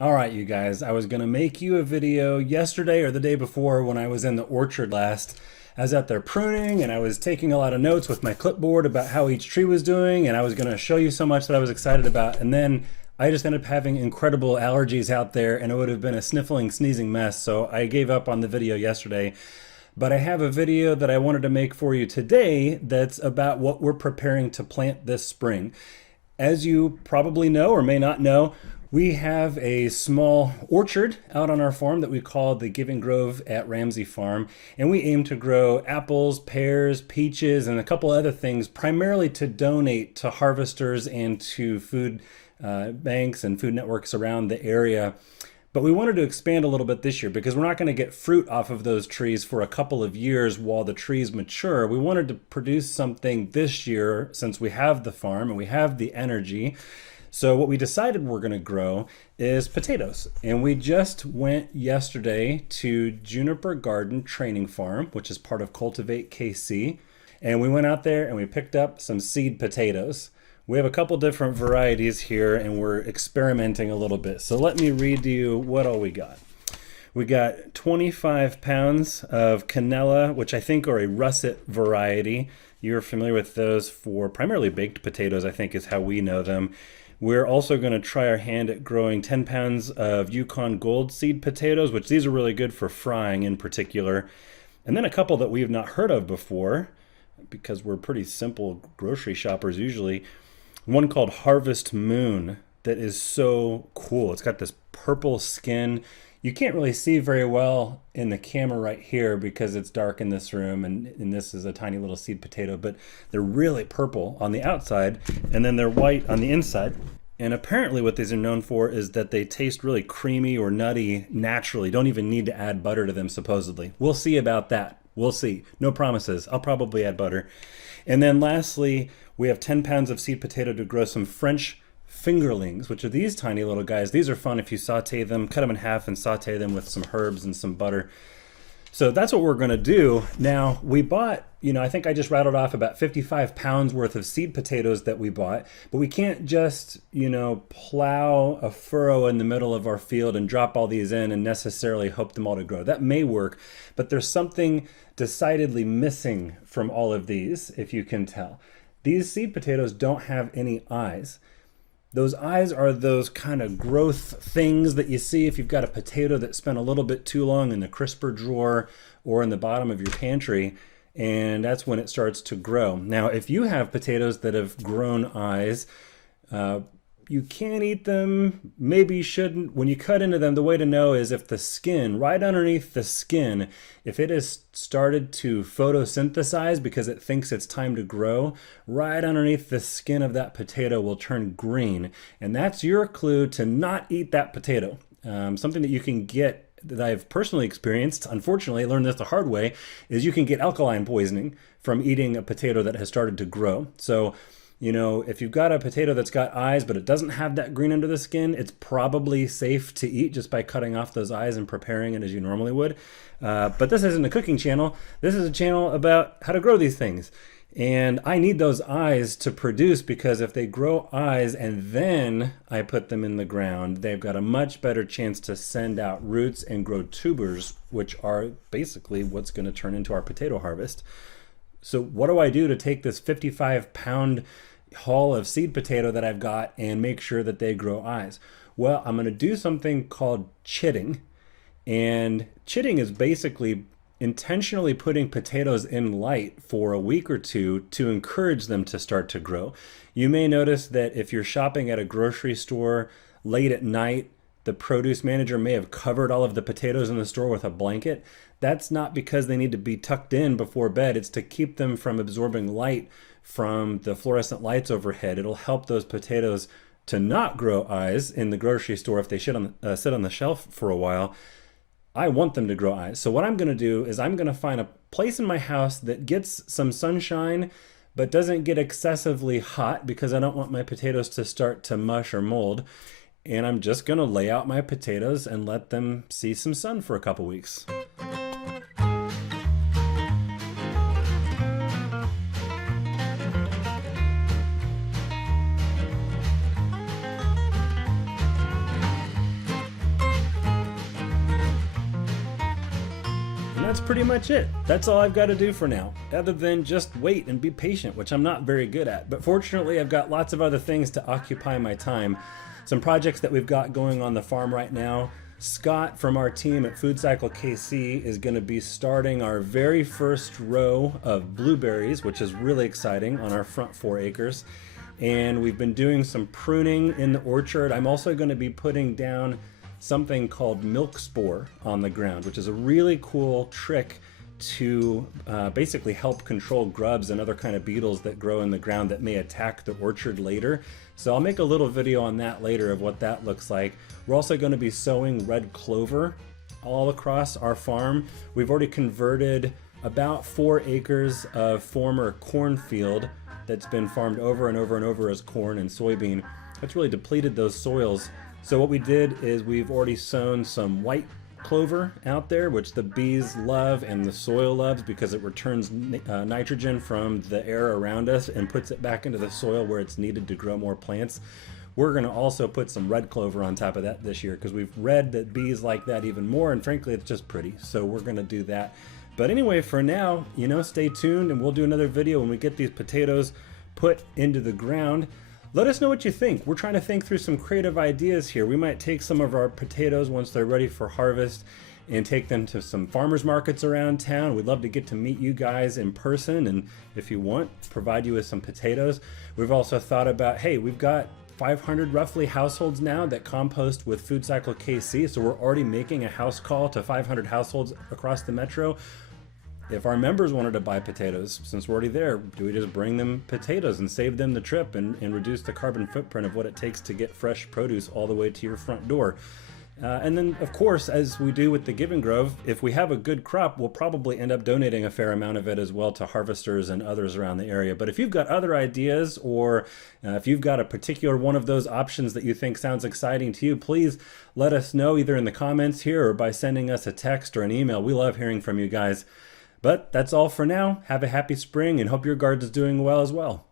All right, you guys, I was going to make you a video yesterday or the day before when I was in the orchard last. I was out there pruning and I was taking a lot of notes with my clipboard about how each tree was doing, and I was going to show you so much that I was excited about. And then I just ended up having incredible allergies out there, and it would have been a sniffling, sneezing mess. So I gave up on the video yesterday. But I have a video that I wanted to make for you today that's about what we're preparing to plant this spring. As you probably know or may not know, we have a small orchard out on our farm that we call the Giving Grove at Ramsey Farm, and we aim to grow apples, pears, peaches, and a couple other things, primarily to donate to harvesters and to food banks and food networks around the area. But we wanted to expand a little bit this year because we're not going to get fruit off of those trees for a couple of years while the trees mature. We wanted to produce something this year since we have the farm and we have the energy. So what we decided we're going to grow is potatoes. And we just went yesterday to Juniper Garden Training Farm, which is part of Cultivate KC. And we went out there and we picked up some seed potatoes. We have a couple different varieties here and we're experimenting a little bit. So let me read to you what all we got. We got 25 pounds of cannella, which I think are a russet variety. You're familiar with those for primarily baked potatoes, I think is how we know them. We're also going to try our hand at growing 10 pounds of Yukon Gold seed potatoes, which these are really good for frying in particular. And then a couple that we've not heard of before, because we're pretty simple grocery shoppers usually. One called Harvest Moon that is so cool. It's got this purple skin. You can't really see very well in the camera right here because it's dark in this room, and this is a tiny little seed potato, but they're really purple on the outside and then they're white on the inside. And apparently what these are known for is that they taste really creamy or nutty naturally. Don't even need to add butter to them, supposedly. We'll see about that. We'll see. No promises. I'll probably add butter. And then lastly, we have 10 pounds of seed potato to grow some French fingerlings, which are these tiny little guys. These are fun if you saute them, cut them in half and saute them with some herbs and some butter. So that's what we're going to do. Now, we bought, I think I just rattled off about 55 pounds worth of seed potatoes that we bought, but we can't just, plow a furrow in the middle of our field and drop all these in and necessarily hope them all to grow. That may work, but there's something decidedly missing from all of these, if you can tell. These seed potatoes don't have any eyes. Those eyes are those kind of growth things that you see if you've got a potato that spent a little bit too long in the crisper drawer or in the bottom of your pantry, and that's when it starts to grow. Now, if you have potatoes that have grown eyes, you can eat them, maybe you shouldn't. When you cut into them, the way to know is if the skin, right underneath the skin, if it has started to photosynthesize because it thinks it's time to grow, right underneath the skin of that potato will turn green. And that's your clue to not eat that potato. Something that you can get that I've personally experienced, unfortunately, I learned this the hard way, is you can get alkaline poisoning from eating a potato that has started to grow. So, if you've got a potato that's got eyes, but it doesn't have that green under the skin, it's probably safe to eat just by cutting off those eyes and preparing it as you normally would. But this isn't a cooking channel. This is a channel about how to grow these things. And I need those eyes to produce because if they grow eyes and then I put them in the ground, they've got a much better chance to send out roots and grow tubers, which are basically what's going to turn into our potato harvest. So what do I do to take this 55-pound haul of seed potato that I've got and make sure that they grow eyes? Well, I'm going to do something called chitting. And chitting is basically intentionally putting potatoes in light for a week or two to encourage them to start to grow. You may notice that if you're shopping at a grocery store late at night, the produce manager may have covered all of the potatoes in the store with a blanket. That's not because they need to be tucked in before bed. It's to keep them from absorbing light from the fluorescent lights overhead. It'll help those potatoes to not grow eyes in the grocery store if they sit on the shelf for a while. I want them to grow eyes. So what I'm going to do is I'm going to find a place in my house that gets some sunshine but doesn't get excessively hot because I don't want my potatoes to start to mush or mold. And I'm just going to lay out my potatoes and let them see some sun for a couple weeks. that's pretty much it. That's all I've got to do for now, other than just wait and be patient, which I'm not very good at. But fortunately, I've got lots of other things to occupy my time. Some projects that we've got going on the farm right now. Scott from our team at Food Cycle KC is going to be starting our very first row of blueberries, which is really exciting, on our front 4 acres. And we've been doing some pruning in the orchard. I'm also going to be putting down something called milk spore on the ground, which is a really cool trick to basically help control grubs and other kind of beetles that grow in the ground that may attack the orchard later. So I'll make a little video on that later of what that looks like. We're also going to be sowing red clover all across our farm. We've already converted about 4 acres of former cornfield that's been farmed over and over and over as corn and soybean. That's really depleted those soils. So what we did is we've already sown some white clover out there, which the bees love and the soil loves because it returns nitrogen from the air around us and puts it back into the soil where it's needed to grow more plants. We're going to also put some red clover on top of that this year because we've read that bees like that even more, and frankly it's just pretty, so we're going to do that. But anyway, for now, stay tuned and we'll do another video when we get these potatoes put into the ground. Let us know what you think. We're trying to think through some creative ideas here. We might take some of our potatoes once they're ready for harvest and take them to some farmers markets around town. We'd love to get to meet you guys in person, and if you want, provide you with some potatoes. We've also thought about, hey, we've got 500 roughly households now that compost with Food Cycle KC, so we're already making a house call to 500 households across the metro. If our members wanted to buy potatoes, since we're already there, do we just bring them potatoes and save them the trip and reduce the carbon footprint of what it takes to get fresh produce all the way to your front door? And then, of course, as we do with the Giving Grove, if we have a good crop, we'll probably end up donating a fair amount of it as well to harvesters and others around the area. But if you've got other ideas, or if you've got a particular one of those options that you think sounds exciting to you, please let us know either in the comments here or by sending us a text or an email. We love hearing from you guys. But that's all for now. Have a happy spring and hope your garden is doing well as well.